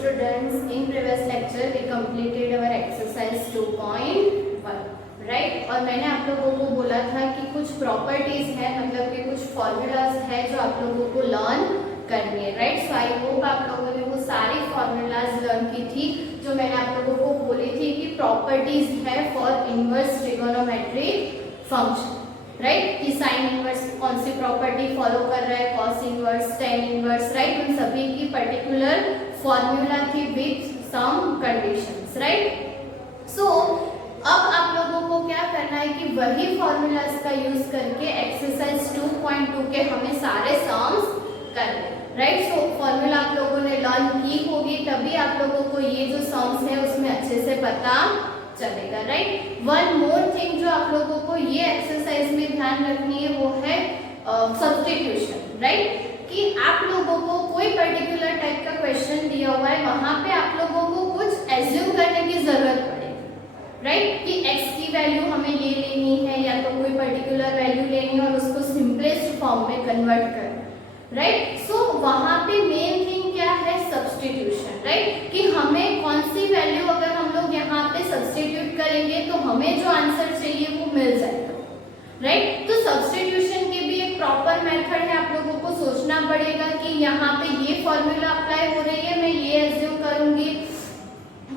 students, in previous lecture we completed our exercise 2.1 right. और मैंने आप लोगों को बोला था कि कुछ प्रॉपर्टीज है, मतलब कि कुछ फॉर्मूलाज है जो आप लोगों को लर्न करनी है, राइट। सो आई होप आप लोगों ने वो सारी फॉर्मूलाज लर्न की थी जो मैंने आप लोगों को बोली थी कि प्रॉपर्टीज है for inverse trigonometric function, right. कि साइन इनवर्स कौन सी प्रॉपर्टी फॉलो कर रहा है, cos inverse, tan inverse, right. उन सभी की पर्टिकुलर फॉर्मूला थी with some conditions, right. So अब आप लोगों को क्या करना है कि वही फॉर्मूलाज का यूज करके एक्सरसाइज 2.2 के हमें सारे सम्स करने, राइट। सो फॉर्मूला आप लोगों ने लर्न की होगी, तभी आप लोगों को ये जो सम्स है उसमें अच्छे से पता चलेगा, राइट। वन मोर थिंग जो आप लोगों को ये एक्सरसाइज में ध्यान रखनी है वो है सब्स्टिट्यूशन, राइट। कि आप लोगों को कोई पर्टिकुलर टाइप का क्वेश्चन दिया हुआ है, वहां पे आप लोगों को कुछ एज्यूम करने की जरूरत पड़ेगी, राइट। कि x की वैल्यू हमें ये लेनी है या तो कोई पर्टिकुलर वैल्यू लेनी है और उसको सिंपलेस्ट फॉर्म में कन्वर्ट करना, राइट। सो वहां पे मेन थिंग क्या है, सब्स्टिट्यूशन, राइट। कि हमें कौन सी वैल्यू अगर हम लोग यहाँ पे सब्स्टिट्यूट करेंगे तो हमें जो आंसर चाहिए वो मिल जाएगा, राइट। तो सब्स्टिट्यूशन की भी एक प्रॉपर मेथड है, आप लोगों को सोचना पड़ेगा कि यहाँ पे ये फॉर्मूला अप्लाई हो रही है, मैं ये एज्यूम करूंगी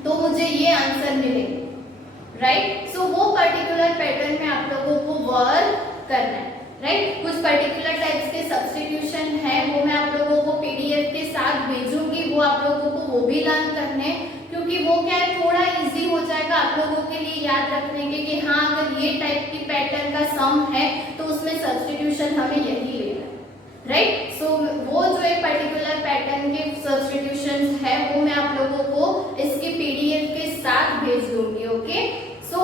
तो मुझे ये आंसर मिलेगा, राइट। सो वो पर्टिकुलर पैटर्न में आप लोगों को वर्क करना है, राइट। कुछ पर्टिकुलर टाइप्स के सब्स्टिट्यूशन है वो मैं आप लोगों को पीडीएफ के साथ भेजूंगी, वो आप लोगों को वो भी लर्न करने, क्योंकि वो क्या है थोड़ा इजी हो जाएगा आप लोगों के लिए याद रखने के कि हाँ अगर ये टाइप की पैटर्न का सम है तो उसमें सब्स्टिट्यूशन हमें यही लेना है, राइट। सो वो जो एक पर्टिकुलर पैटर्न के सब्स्टिट्यूशंस है वो मैं आप लोगों को इसके पीडीएफ के साथ भेज दूंगी, ओके। सो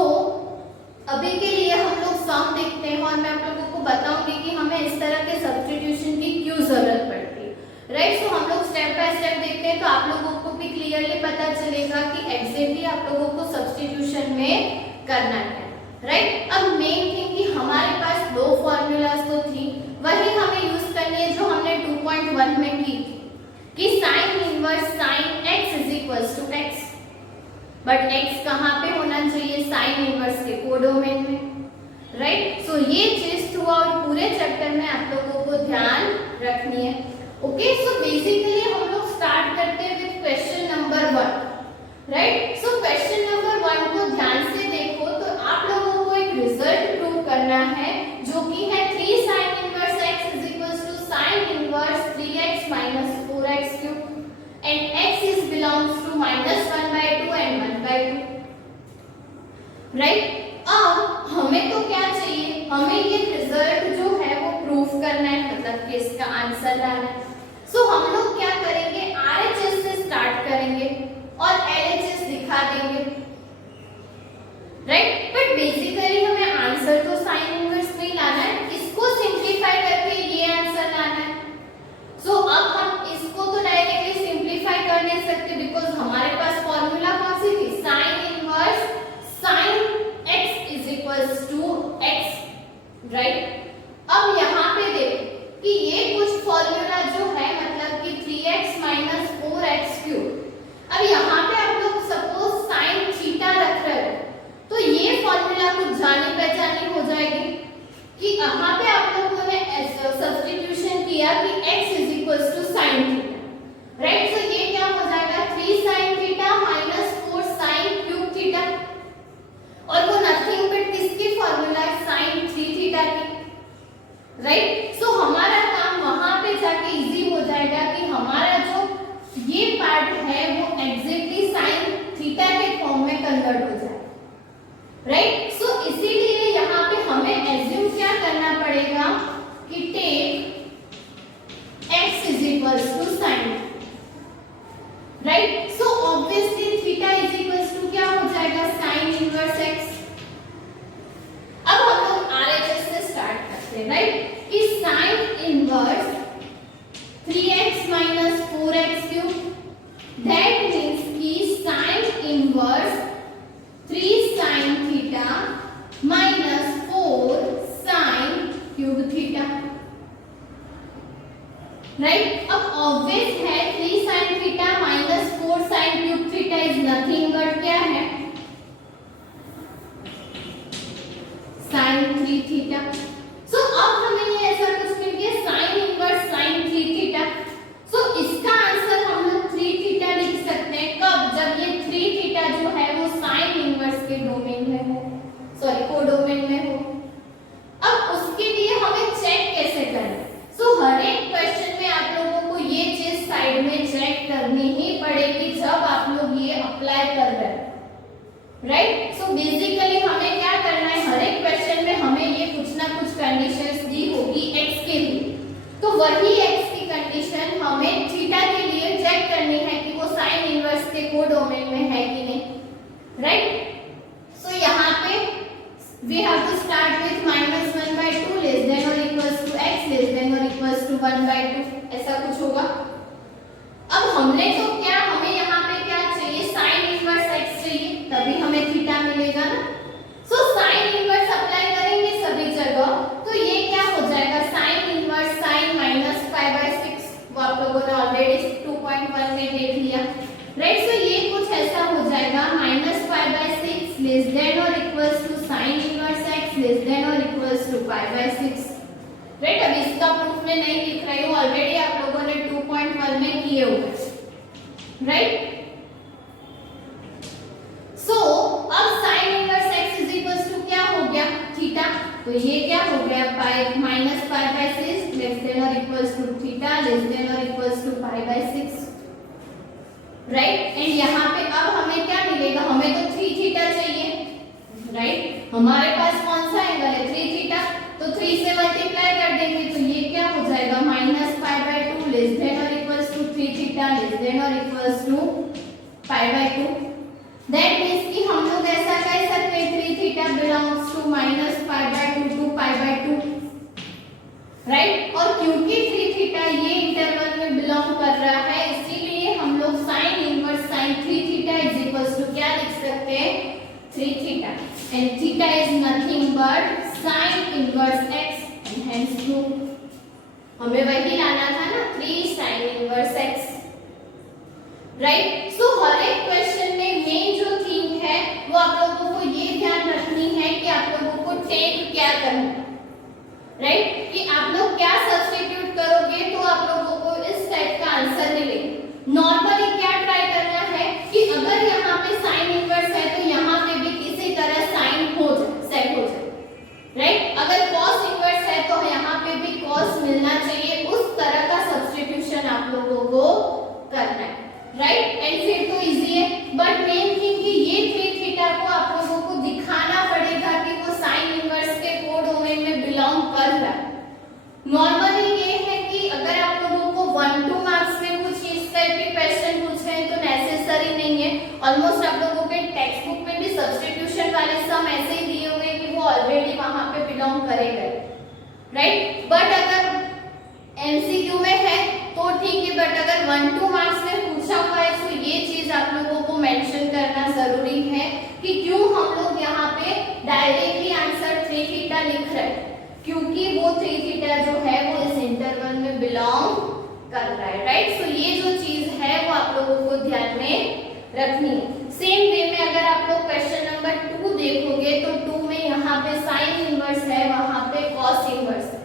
अभी के लिए हम लोग सम देखते हैं और मैं आप लोगों को बताऊंगी कि हमें इस तरह के सब्स्टिट्यूशन की क्यों जरूरत पड़ती है, राइट। सो हम लोग स्टेप बाय स्टेप देखते हैं तो आप लोगों को भी क्लियरली पता चलेगा कि एग्जैक्टली आप लोगों को सब्स्टिट्यूशन में करना है, राइट। अब मेन थिंग कि हमारे पास दो फॉर्मूलाज तो थी, वही हमें यूज करनी है जो हमने 2.1 में की थी कि sine inverse sine x is equals to x, but x कहाँ पे होना चाहिए, साइन इनवर्स के कोडोमेन में, राइट। सो ये चीज थ्रू आउट पूरे चैप्टर में आप लोगों को ध्यान रखनी है, ओके। सो बेसिकली हम लोग स्टार्ट करते हैं with question number 1, right. So question number 1 को ध्यान से देखो तो आप लोगों को एक रिजल्ट प्रूव करना है जो कि है 3 sin inverse x is equals to sin inverse 3x minus 4x cube and x is belongs to -1/2 and 1/2, right. अब हमें तो क्या चाहिए, हमें ये रिजल्ट जो है वो प्रूफ करना है, मतलब कि इसका आंसर लाना है। सो हम लोग क्या करेंगे, RHS से स्टार्ट करेंगे और LHS दिखा देंगे, राइट। बट बेसिकली हमें आंसर तो साइन इनवर्स में ही लाना है, इसको सिंप्लीफाई करके ये आंसर लाना है। सो अब हम इसको तो डायरेक्टली सिंप्लीफाई कर नहीं सकते बिकॉज हमारे पास फॉर्मूला कौन सी थी, sine inverse sine x is equals to x, right. अब यहाँ पे देखो कि ये कुछ फॉर्मूला जो साइड में चेक करनी ही पड़ेगी जब आप लोग ये अप्लाई कर रहे हैं, राइट। सो बेसिकली हमें क्या करना है, हर एक क्वेश्चन में हमें ये कुछ ना कुछ कंडीशंस दी होगी x के लिए, तो वही x की कंडीशन हमें थीटा के लिए चेक करनी है कि वो साइन इनवर्स के कोडोमेन में है कि नहीं, राइट। सो यहाँ पे we have to start with -1/2 less than or equals to x less than or equals to 1/2, ऐसा कुछ होगा। अब हमने तो क्या, हमें यहाँ पे क्या चाहिए, साइन इनवर्स x चाहिए, तभी हमें थीटा मिलेगा ना। सो साइन इनवर्स अप्लाई करेंगे सभी जगह, तो ये क्या हो जाएगा, साइन इनवर्स साइन -π/6, वो आप लोगों ने ऑलरेडी 2.1 में देख लिया, राइट। सो ये कुछ ऐसा हो जाएगा -π/6 लेस देन और equals to sine inverse x less than और इक्वल्स टू π/6, राइट। अब इसका प्रूफ में नहीं लिख रही हूँ, ऑलरेडी आप लोगों ने 2.1 में किए हुए, राइट। सो अब sine inverse x is equals to क्या हो गया, थीटा, तो ये क्या हो गया, -π/6 लेस देन और equals to theta less than और इक्वल्स टू π/6, राइट। एंड यहाँ पे अब हमें क्या मिलेगा, हमें तो 3 थीटा चाहिए, राइट। हमारे पास कौन सा एंगल है, 3 थीटा, तो 3 से मल्टीप्लाई कर देंगे, तो ये क्या हो जाएगा, -π/2 लेस देन और equals to 3 theta less than और इक्वल्स टू π/2। दैट मींस कि हम लोग ऐसा कह सकते हैं 3 theta belongs to -π/2 to π/2, right. और क्योंकि 3 थीटा ये इंटरवल में बिलोंग कर रहा है, इसीलिए हम लोग sine inverse sine 3 theta is equals to क्या लिख सकते हैं, 3 theta, and theta is nothing but sine inverse x, and hence proof हमें वही लाना था ना, 3 sine inverse x, right. So हर एक क्वेश्चन में मेन जो थीम है वो आप लोगों को ये ध्यान रखनी है कि आप लोगों को टेक क्या करना है, राइट, कि आप लोग क्या सब्स्टिट्यूट करोगे तो आप लोगों को इस टाइप का आंसर मिलेगा। नॉर्मली क्या ट्राई करना है कि अगर यहाँ पे साइन इनवर्स है तो यहाँ पे भी किसी तरह साइन हो जाए, सेट हो जाए, राइट। अगर कॉस इनवर्स है तो यहाँ पे भी कॉस मिलना चाहिए, उस तरह का सब्स्टिट्यूशन आप लोगों को करना है, राइट। एंड फिर तो इजी है, बट मेन थिंग कि ये 3 थीटा को आप लोगों को दिखाना पड़ेगा कि वो साइन इनवर्स के कोडोमेन में बिलोंग कर रहा है। नॉर्मली ये है कि अगर आप लोगों को 1-2 मार्क्स में कुछ इस टाइप के क्वेश्चन पूछे हैं तो नेसेसरी नहीं है, ऑलमोस्ट आप लोगों के टेक्स्ट बुक में भी सब्स्टिट्यूशन वाले सम ऐसे ही दिए हुए कि वो ऑलरेडी वहां पे बिलोंग करेगा, राइट। बट अगर एमसीक्यू में है तो ठीक है, बट अगर 1-2 मार्क्स में पूछा हुआ है तो ये चीज आप लोगों को मेंशन करना जरूरी है कि क्यों हम लोग यहाँ पे डायरेक्टली आंसर 3 थीटा लिख रहे हैं, क्योंकि वो 3 थीटा जो है वो इस इंटरवल में बिलोंग कर रहा है, राइट। सो ये जो चीज है वो आप लोगों को ध्यान में रखनी है। सेम वे में अगर आप लोग क्वेश्चन नंबर 2 देखोगे तो 2 में यहाँ पे साइन इनवर्स है, वहां पे कॉस इनवर्स है,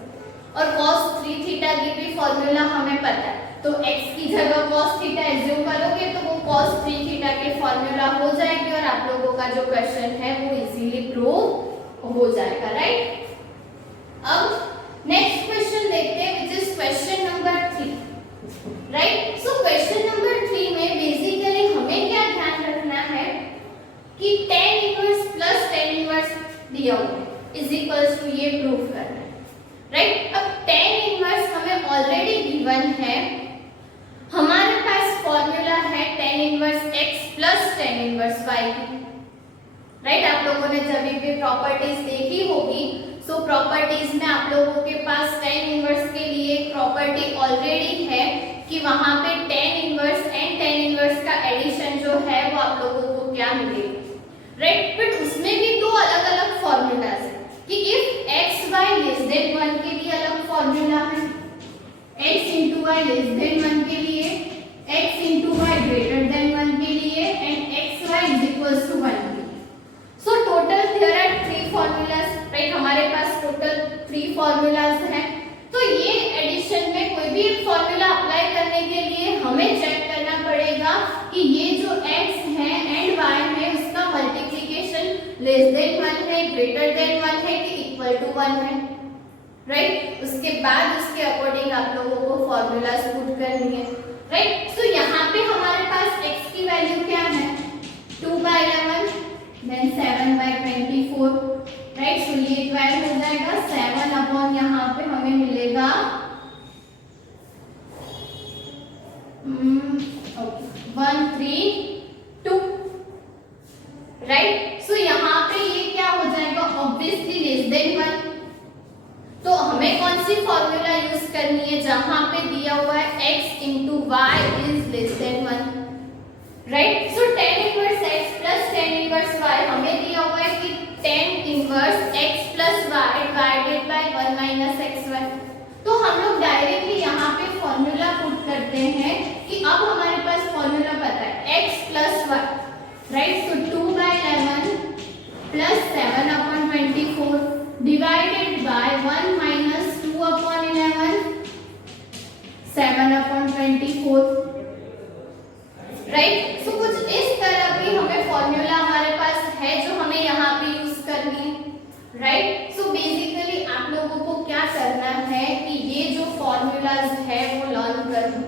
और cos 3 थीटा की भी फॉर्मूला हमें पता है, तो x की जगह cos थीटा एज्यूम करोगे तो वो cos 3 थीटा के फॉर्मूला हो जाएगी और आप लोगों का जो क्वेश्चन है वो इजीली प्रूव हो जाएगा, राइट। अब नेक्स्ट क्वेश्चन देखते हैं which is question number 3, right. So question number 3 में बेसिकली हमें क्या ध्यान रखना है कि tan inverse plus tan inverse दिया हुआ है इज इक्वल्स टू ये प्रूव करना है, राइट। अब tan इनवर्स हमें ऑलरेडी गिवन है, हमारे पास फॉर्मूला है tan inverse x plus tan inverse y, right. आप लोगों ने जब भी प्रॉपर्टीज देखी होगी, सो प्रॉपर्टीज में आप लोगों के पास tan इनवर्स के लिए एक प्रॉपर्टी ऑलरेडी है कि वहां पे tan inverse and tan inverse का एडिशन जो है वो आप लोगों को क्या मिलेगा, राइट। बट उसमें भी 2 अलग-अलग फॉर्मूलाज है कि if x y less than 1 के लिए अलग फॉर्मूला है, x into y less than 1 के लिए, x into y greater than 1 के लिए, and x y is equals to 1 के लिए। So total there are 3 formulas, right. हमारे पास टोटल 3 फॉर्मूलाज हैं, तो ये एडिशन में कोई भी एक फॉर्मूला अप्लाई करने के लिए हमें चेक करना पड़ेगा कि ये जो x है एंड y है उसका मल्टीप्लिकेशन लेस देन 1 है, ग्रेटर देन 1 है कि इक्वल टू 1 है, राइट। उसके बाद उसके अकॉर्डिंग आप लोगों को फॉर्मूलाज पुट करनी है। राइट। सो यहाँ पे हमारे पास x की वैल्यू क्या है 2/11 देन 7/24 राइट। सो ये 12 हो जाएगा 7 अपॉन यहाँ पे हमें मिलेगा 132 राइट। सो यहाँ पे ये क्या हो जाएगा ऑब्वियसली लेस देन 1। तो हमें कौन सी फॉर्मूला यूज करनी है जहां पे दिया हुआ है x into y is less than 1 right. So tan inverse x plus tan inverse y हमें दिया हुआ है कि tan inverse x plus y divided by 1 minus xy। तो हम लोग डायरेक्टली यहाँ पे फॉर्मूला पुट करते हैं कि अब हमारे पास फॉर्मूला पता है x plus y right. So 2/11 plus 7/24 divided by 1 minus 2/11 7/24 right. So कुछ इस तरह की हमें फॉर्मूला हमारे पास है जो हमें यहाँ पे यूज करनी है राइट। सो बेसिकली आप लोगों को क्या करना है कि ये जो फॉर्मूलाज है वो लर्न करना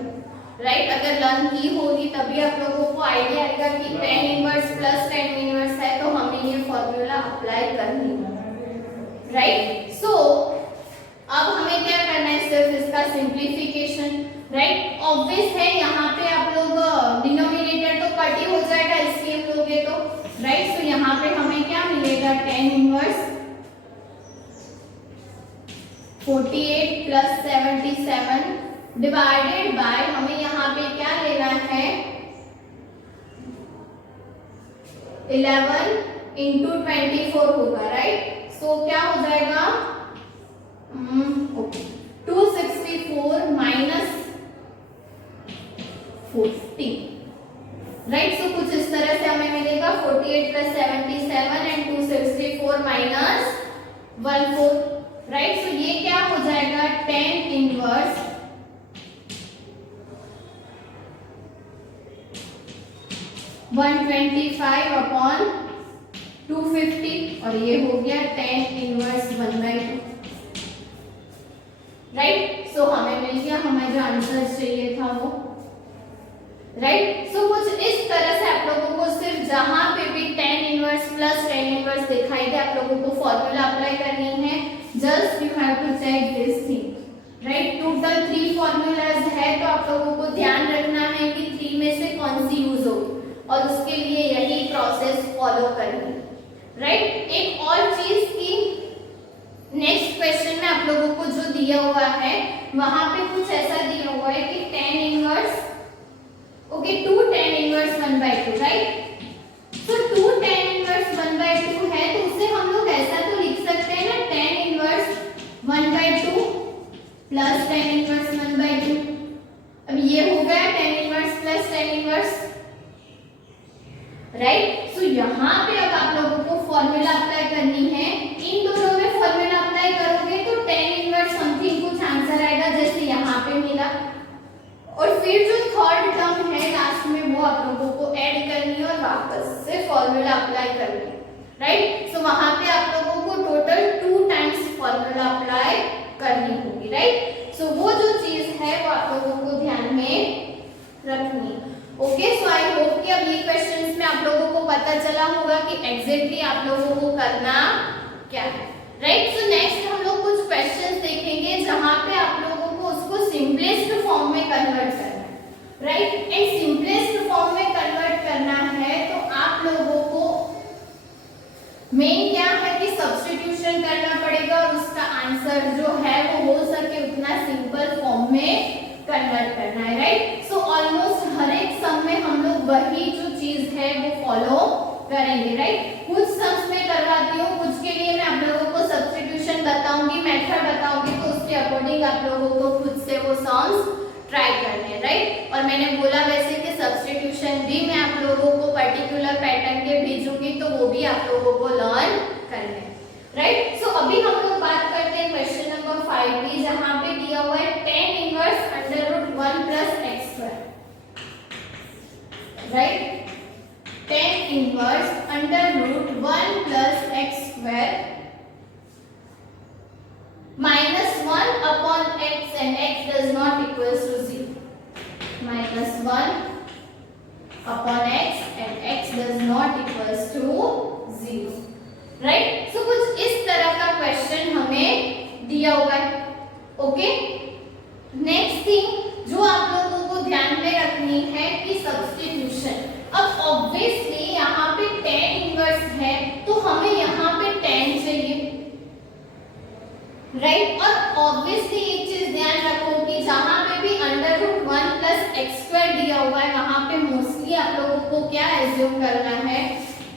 राइट। अगर लर्न की होगी तभी आप लोगों को आइडिया आएगा कि tan inverse plus tan inverse है तो हमें ये फॉर्मूला अप्लाई करनी है राइट। सो अब हमें क्या करना है सिर्फ इसका सिंप्लीफिकेशन राइट। ऑब्वियस है यहाँ पे आप लोग डिनोमिनेटर तो कट ही हो जाएगा एलसीएम लोगे तो राइट। सो यहाँ पे हमें क्या मिलेगा tan inverse 48 plus 77 divided by हमें यहाँ पे क्या लेना है 11 इंटू 24 होगा राइट। सो क्या हो जाएगा 264 माइनस 40 राइट। सो कुछ इस तरह से हमें मिलेगा 48 plus 77 and 264 minus 14 right. So ये क्या हो जाएगा tan इनवर्स 125 अपॉन 250 और ये हो गया tan इनवर्स 1/2 राइट। सो हमें मिल गया हमें जो आंसर चाहिए था वो राइट। सो कुछ इस तरह से आप लोगों को सिर्फ जहां पे भी tan inverse plus tan inverse दिखाई दे आप लोगों को फॉर्मूला अप्लाई करनी है। Just you have to check this thing right. Total 3 formulas है तो आप लोगों को ध्यान रखना है कि 3 में से कौन सी यूज होगी और उसके लिए यही प्रोसेस फॉलो करनी राइट। एक और चीज की नेक्स्ट क्वेश्चन में आप लोगों को जो दिया हुआ है वहां पे कुछ ऐसा दिया हुआ है कि tan inverse okay 2 tan inverse 1/2 right. So 2 tan inverse 1/2 है तो उसे हम लोग ऐसा तो लिख सकते हैं ना tan inverse 1/2 plus tan inverse 1/2। अब ये हो गया tan inverse plus tan inverse right. So यहाँ पे अब आप लोगों को फॉर्मूला अप्लाई करनी है। इन दोनों में फॉर्मूला अप्लाई करोगे तो tan इनवर्स समथिंग कुछ आंसर आएगा जैसे यहाँ पे मिला और फिर जो थर्ड टर्म है लास्ट में वो आप लोगों को ऐड करनी है और वापस से फॉर्मूला अप्लाई करनी है राइट। सो वहां पे आप लोगों को टोटल 2 टाइम्स फॉर्मूला अप्लाई करनी होगी राइट। सो वो जो चीज है वो आप लोगों को ध्यान में रखनी है ओके। सो आई होप कि अब ये क्वेश्चंस में आप लोगों को पता चला होगा कि एग्जैक्टली आप लोगों को करना क्या है राइट। सो नेक्स्ट हम लोग कुछ क्वेश्चंस देखेंगे जहां पे आप लोगों को उसको सिंपलेस्ट फॉर्म में कन्वर्ट करना है राइट। एंड सिंपलेस्ट फॉर्म में कन्वर्ट करना है तो आप लोगों को मेन क्या है कि सब्स्टिट्यूशन करना पड़ेगा और उसका आंसर जो है वो हो सके उतना सिंपल फॉर्म में कन्वर्ट करना है राइट। सो ऑलमोस्ट हर एक सम में हम लोग वही जो चीज है वो फॉलो करेंगे राइट। कुछ सम्स में करवाती हूँ कुछ के लिए मैं आप लोगों को सब्स्टिट्यूशन बताऊंगी मेथड बताऊंगी तो उसके अकॉर्डिंग आप लोगों को खुद से वो सम्स ट्राई करने हैं राइट। और मैंने बोला वैसे कि सब्स्टिट्यूशन भी मैं आप लोगों को पर्टिकुलर पैटर्न के भेजूंगी तो वो भी आप लोगों को लर्न करने राइट। सो अभी हम लोग बात करते हैं क्वेश्चन नंबर 5 की जहां पे दिया हुआ है tan inverse √1 plus x² right. tan inverse √1 plus x² -1 upon x and x does not equals to 0 minus 1 upon x and x does not equals to 0, right. So कुछ इस तरह का क्वेश्चन हमें दिया हुआ है। ओके, नेक्स्ट थिंग जो आप लोगों को ध्यान में रखनी है कि सब्स्टिट्यूशन। अब ऑब्वियसली यहाँ पे tan इनवर्स है तो हमें यहाँ पे tan चाहिए, राइट। और ऑब्वियसली एक चीज ध्यान रखो कि जहां पे भी √1 + x² दिया हुआ है वहां पे मोस्टली आप लोगों को क्या एज्यूम करना है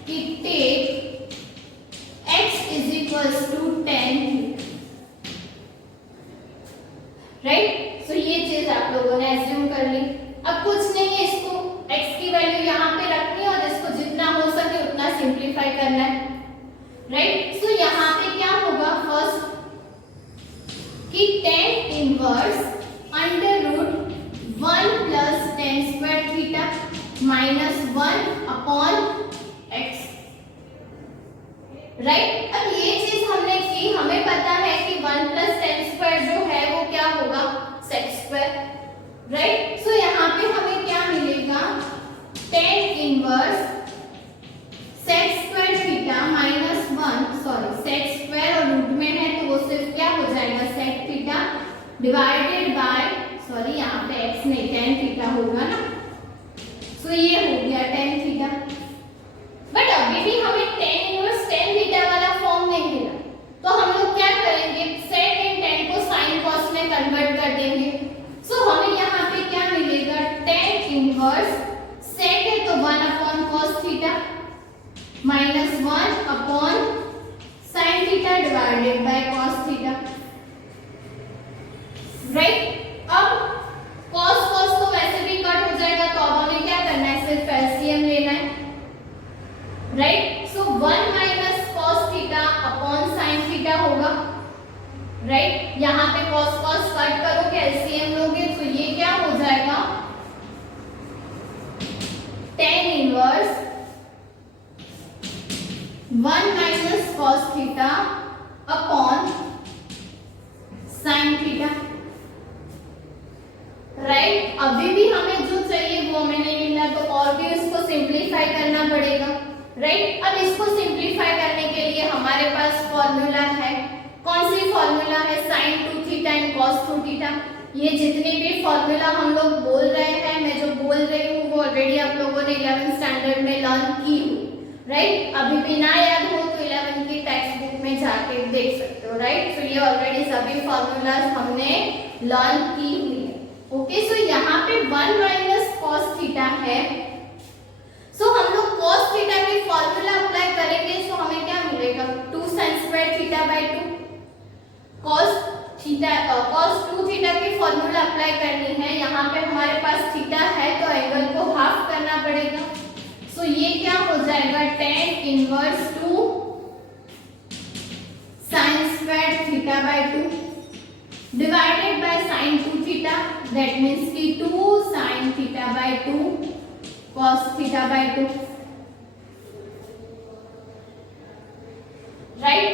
कि take x = tan, right. So ये चीज आप लोगों ने एज्यूम कर ली। अब कुछ नहीं है, इसको x की वैल्यू यहाँ पे रखनी है और इसको जितना हो सके उतना सिंप्लीफाई करना है, राइट। सो यहाँ पे क्या होगा, फर्स्ट कि tan inverse √1 + tan² theta -1 upon x, right. अब ये चीज हमने की, हमें पता है कि 1 + tan² जो है वो क्या होगा, sec², राइट। सो यहाँ पे हमें क्या मिलेगा, tan inverse sec² theta -1, sorry sec² और रूट में है तो वो सिर्फ क्या हो जाएगा, sec theta divided by, sorry यहाँ पे x नहीं tan थीटा होगा ना, सो ये हो गया tan थीटा। बट अभी भी हमें tan इनवर्स tan थीटा वाला फॉर्म नहीं मिला, तो हम लोग क्या करेंगे, sec एंड tan को sin cos में कन्वर्ट कर देंगे। सो हमें यहाँ पे क्या मिलेगा, tan इनवर्स sec है तो 1 upon cos theta -1 upon sin theta divided by cos theta, right. अब cos cos तो वैसे भी कट हो जाएगा तो अब हमें क्या करना है, सिर्फ एलसीएम लेना है, राइट। सो 1 - cos theta upon sin theta होगा, राइट। यहाँ पे cos cos कट करोगे, एलसीएम लोगे तो ये क्या हो जाएगा, tan inverse 1 - cos theta upon sin theta, right. अभी भी हमें जो चाहिए वो हमें नहीं मिला तो और भी इसको सिंप्लीफाई करना पड़ेगा, राइट। अब इसको सिंप्लीफाई करने के लिए हमारे पास फॉर्मूला है, कौन सी फॉर्मूला है, sin 2 theta and cos 2 theta. ये जितने भी फॉर्मूला हम लोग बोल रहे हैं, मैं जो बोल रही हूँ वो ऑलरेडी आप लोगों ने 11th स्टैंडर्ड में लर्न की हुई, राइट। अभी भी ना याद हो तो 11th की टेक्स्ट बुक में जाके देख सकते हो, राइट। तो ये ऑलरेडी सभी फॉर्मूलाज हमने लर्न की हुई है। ओके, सो यहाँ पे 1 - cos थीटा है, सो हम लोग cos थीटा की फॉर्मूला अप्लाई करेंगे, सो हमें क्या मिलेगा, 2 sin² थीटा/2 cos 2 थीटा की फॉर्मूला अप्लाई करनी है। यहाँ पे हमारे पास थीटा है तो एंगल को हाफ करना पड़ेगा, सो ये क्या हो जाएगा, tan inverse 2 sin² थीटा/2 divided by sin 2 theta, that means कि 2 sin थीटा/2 cos थीटा/2, राइट।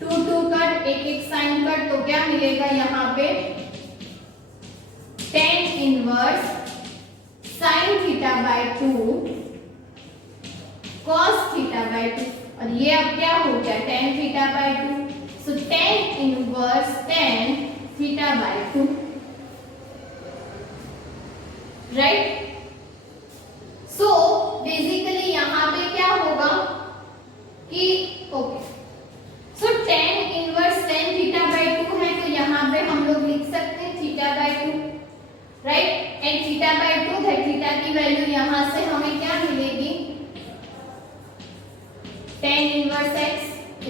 2 कट, एक साइन कट, तो क्या मिलेगा यहाँ पे, tan इनवर्स sin थीटा/2 cos थीटा/2, और ये अब क्या हो गया, tan थीटा/2, सो tan inverse tan थीटा/2, right. So basically यहाँ पे क्या होगा कि ओके, सो tan इनवर्स tan थीटा/2 है तो यहाँ पे हम लोग लिख सकते हैं थीटा/2, राइट। एंड थीटा/2 है, थीटा की वैल्यू यहाँ से हमें क्या मिलेगी, tan इनवर्स x =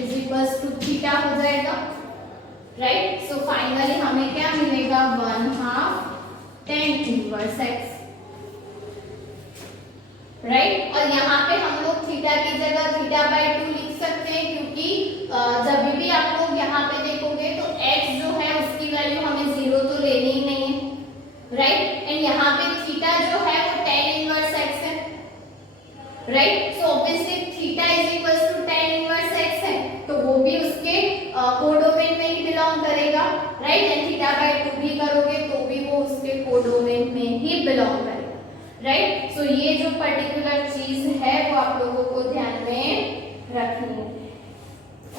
थीटा हो जाएगा, राइट। सो फाइनली हमें क्या मिलेगा, 1/2 tan इनवर्स x, राइट। और यहाँ पे हम लोग थीटा की जगह थीटा/2 लिख सकते हैं क्योंकि जब भी आप लोग यहाँ पे देखोगे तो x जो है उसकी वैल्यू हमें 0 तो लेनी ही नहीं है, राइट। एंड यहाँ पे थीटा जो है वो tan इनवर्स x है, right. So obviously theta = tan inverse x है तो वो भी उसके कोडोमेन में ही बिलोंग करेगा, राइट। एंड थीटा/2 भी करोगे तो भी वो उसके कोडोमेन में ही राइट। सो ये जो पर्टिकुलर चीज है वो आप लोगों को ध्यान में रखनी है।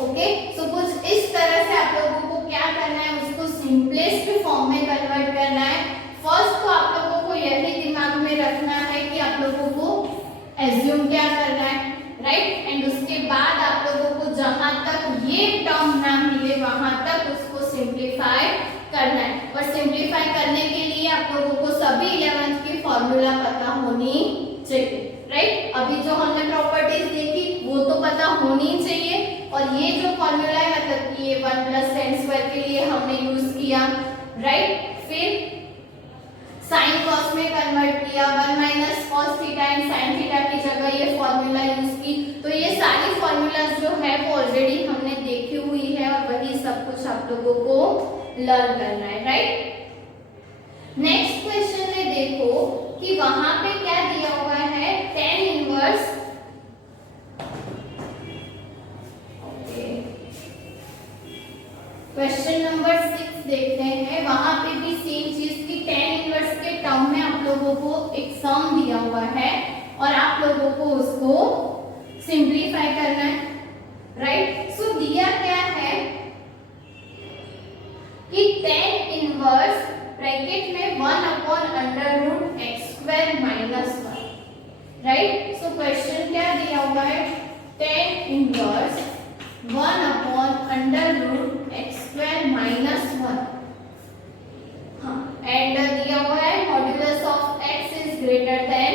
ओके, सो कुछ इस तरह से आप लोगों को क्या करना है, उसको सिंपलेस्ट फॉर्म में कन्वर्ट करना है। फर्स्ट तो आप लोगों को यही दिमाग में रखना है कि आप लोगों को एज्यूम क्या करना है, राइट। एंड उसके बाद आप लोगों को जहां तक ये टर्म ना मिले वहां तक उसको सिंप्लीफाई करना है। और सिंप्लीफाई करने के लिए आप लोगों को सभी 11th की फॉर्मूला पता होनी चाहिए, राइट। अभी जो हमने प्रॉपर्टीज देखी वो तो पता होनी चाहिए। और ये जो फॉर्मूला है मतलब कि ये 1 + tan स्क्वायर के लिए हमने यूज किया, राइट। फिर साइन कॉस में कन्वर्ट किया, 1 - cos theta and sin theta की जगह ये फॉर्मूला यूज की। तो ये सारी फॉर्मूलाज जो है वो ऑलरेडी हमने देखी हुई है और वही सब कुछ आप लोगों को लर्न करना है, राइट। नेक्स्ट क्वेश्चन में देखो कि वहां पे क्या दिया हुआ है, tan इनवर्स। क्वेश्चन नंबर 6 देखते हैं। वहां पे भी सेम चीज की tan इनवर्स के टर्म में आप लोगों को एक सम दिया हुआ है और आप लोगों को उसको सिंप्लीफाई करना है, राइट। सो दिया क्या है कि tan इनवर्स ब्रैकेट में 1/√x² - 1, राइट। सो क्वेश्चन क्या दिया हुआ है, tan इनवर्स 1/√x² - 1, हाँ, एंड दिया हुआ है modulus of x is greater than,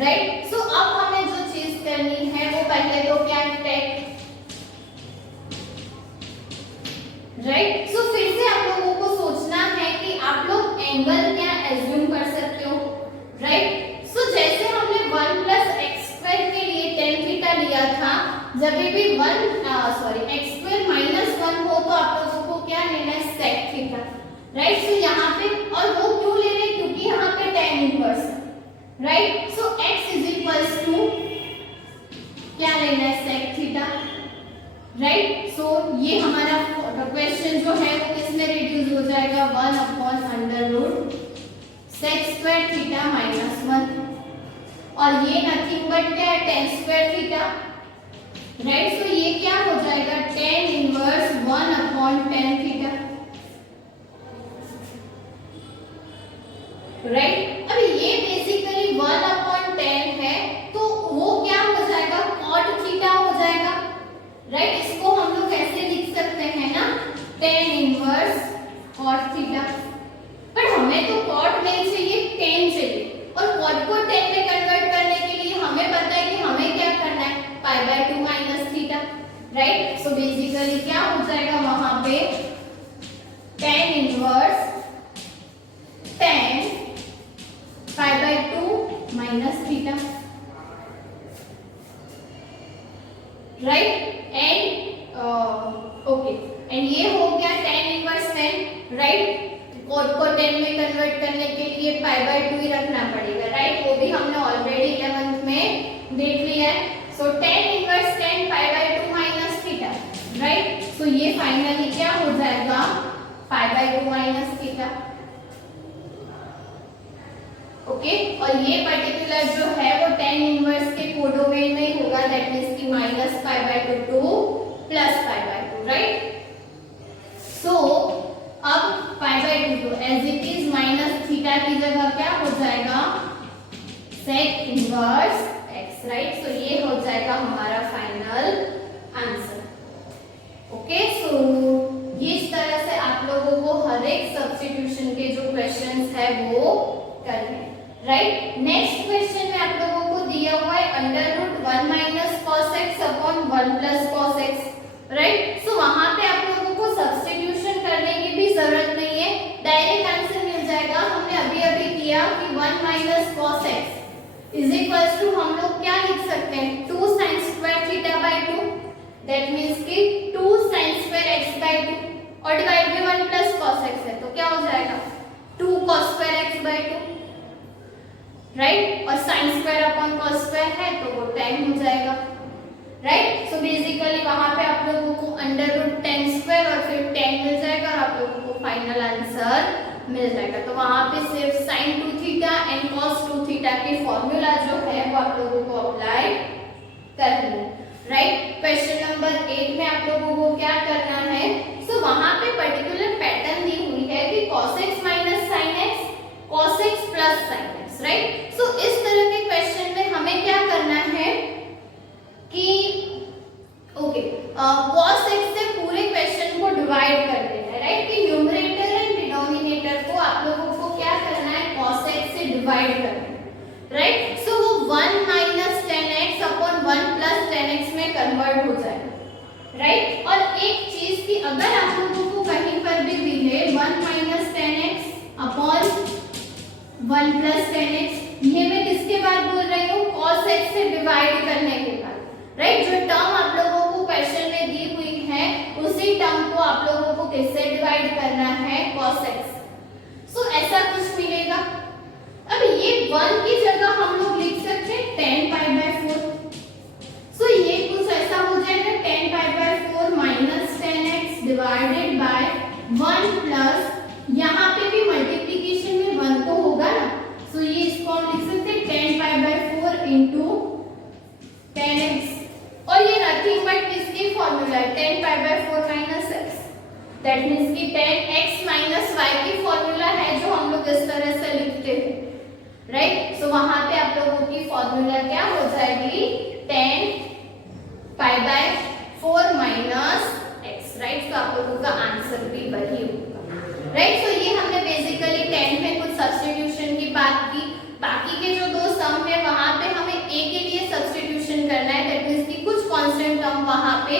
right. So अब हमें जो चीज करनी है वो पहले तो क्या टेक, राइट। सो फिर से आप लोगों को सोचना है कि आप लोग एंगल क्या एज्यूम कर सकते हो, राइट। सो जैसे हमने 1 + x² के लिए tan थीटा लिया था, जब भी x² - 1 हो तो आप लोगों को क्या लेना है, sec थीटा, राइट। सो यहाँ पे, और वो क्यों ले रहे हैं, क्योंकि यहाँ पे tan इनवर्स है, राइट। सो x = क्या लेना है, sec थीटा, राइट। सो ये हमारा क्वेश्चन जो है वो किस में रिड्यूस हो जाएगा, 1/√sec² थीटा - 1, और ये नथिंग बट क्या है, tan² थीटा, राइट। सो ये क्या हो जाएगा, tan inverse 1/tan theta, right. अब ये बेसिकली 1/tan है तो वो क्या हो जाएगा, cot थीटा हो जाएगा, राइट। इसको हम लोग ऐसे लिख सकते हैं ना, tan इनवर्स cot थीटा। पर हमें तो cot नहीं चाहिए, tan चाहिए, और cot को tan में कन्वर्ट करने के लिए हमें पता है कि हमें क्या करना है, π/2 - थीटा, राइट। सो बेसिकली क्या हो जाएगा वहां पे, tan inverse tan π/2 - theta, right. And okay, and ये हो गया tan inverse tan, right. cot को tan में कन्वर्ट करने के लिए π/2 ही रखना पड़ेगा, राइट। वो भी हमने ऑलरेडी 11th में देख लिया है। So tan inverse tan π/2 - theta, right. So ये फाइनली क्या हो जाएगा, π/2 - थीटा, ओके। और ये पर्टिकुलर जो है वो tan इनवर्स के कोडोमेन में होगा, दैट मींस कि -π/2 to +π/2, राइट। सो अब π/2 तो एज इट इज -थीटा की जगह क्या हो जाएगा, sec inverse x, right. So ये हो जाएगा हमारा फाइनल आंसर, ओके। सो इस तरह से आप लोगों को हर एक सब्स्टिट्यूशन के जो क्वेश्चंस है वो करने, राइट। नेक्स्ट क्वेश्चन में आप लोगों को दिया हुआ है √1 - cos x / 1 + cos x, right. सो वहां पे आप लोगों को सब्स्टिट्यूशन करने की भी जरूरत नहीं है, डायरेक्ट आंसर मिल जाएगा। हमने अभी किया कि 1 - cos x = हम लोग क्या लिख सकते हैं, 2 sin² θ/2, दैट मींस कि 2 sin² x/2, और डिवाइड में 1 + cos x है तो क्या हो जाएगा, 2 cos² x/2, राइट। और sin² है तो वो tan हो जाएगा, राइट। सो बेसिकली वहां पे आप लोगों को √tan² और फिर tan मिल जाएगा और आप लोगों को फाइनल मिल जाएगा। तो वहां पे सिर्फ sin 2 theta and cos 2 theta के फॉर्मूला जो है वो आप लोगों को अप्लाई करनी है, राइट। क्वेश्चन नंबर 8 में आप लोगों को क्या करना है, सो वहां पे पर्टिकुलर पैटर्न दी हुई है कि cos x minus sin x, cos x plus sin x, right. So इस तरह के क्वेश्चन में हमें क्या करना है कि ओके cos x से पूरे क्वेश्चन को डिवाइड कर देना है, राइट। कि न्यूमरेटर एंड डिनोमिनेटर को आप लोगों को क्या करना है, cos x से डिवाइड करना है, राइट। सो वो 1 minus 10x upon 1 plus 10x में कन्वर्ट हो जाएगा, राइट। और एक चीज की अगर आप लोगों को कहीं पर भी मिले 1 minus 10x upon 1 plus 10x, ये मैं किसके बाद बोल रही हूँ, cos x से डिवाइड करने के बाद, राइट। जो टर्म आप लोगों को क्वेश्चन में दी हुई है उसी टर्म को आप लोगों को किससे डिवाइड करना है, cos x। सो ऐसा कुछ मिलेगा। अब ये 1 की जगह हम लोग लिख सकते हैं 10 पाई बाय 4। सो ये कुछ ऐसा हो जाएगा 10 pi by 4 minus 10x divided by 1 plus, यहाँ पे भी मल्टीप्लीकेशन में 1 तो होगा ना, सो ये इसको हम लिख सकते हैं 10 पाई बाय 4 इंटू 10x, और ये नथिंग बट किसकी फॉर्मूला है, 10 pi by 4 minus x, that means कि 10x माइनस y की फॉर्मूला है जो हम लोग इस तरह से लिखते हैं, राइट। सो वहां पे आप लोगों की फॉर्मूला क्या हो जाएगी, 10 pi by 4 minus x, right. तो आप लोगों का आंसर भी वही होगा, राइट। सो ये हमने बेसिकली 10 में कुछ सब्स्टिट्यूशन की बात की। बाकी के जो दो सम है वहां पे हमें a के लिए सब्स्टिट्यूशन करना है, दैट मींस कि कुछ कांस्टेंट टर्म वहां पे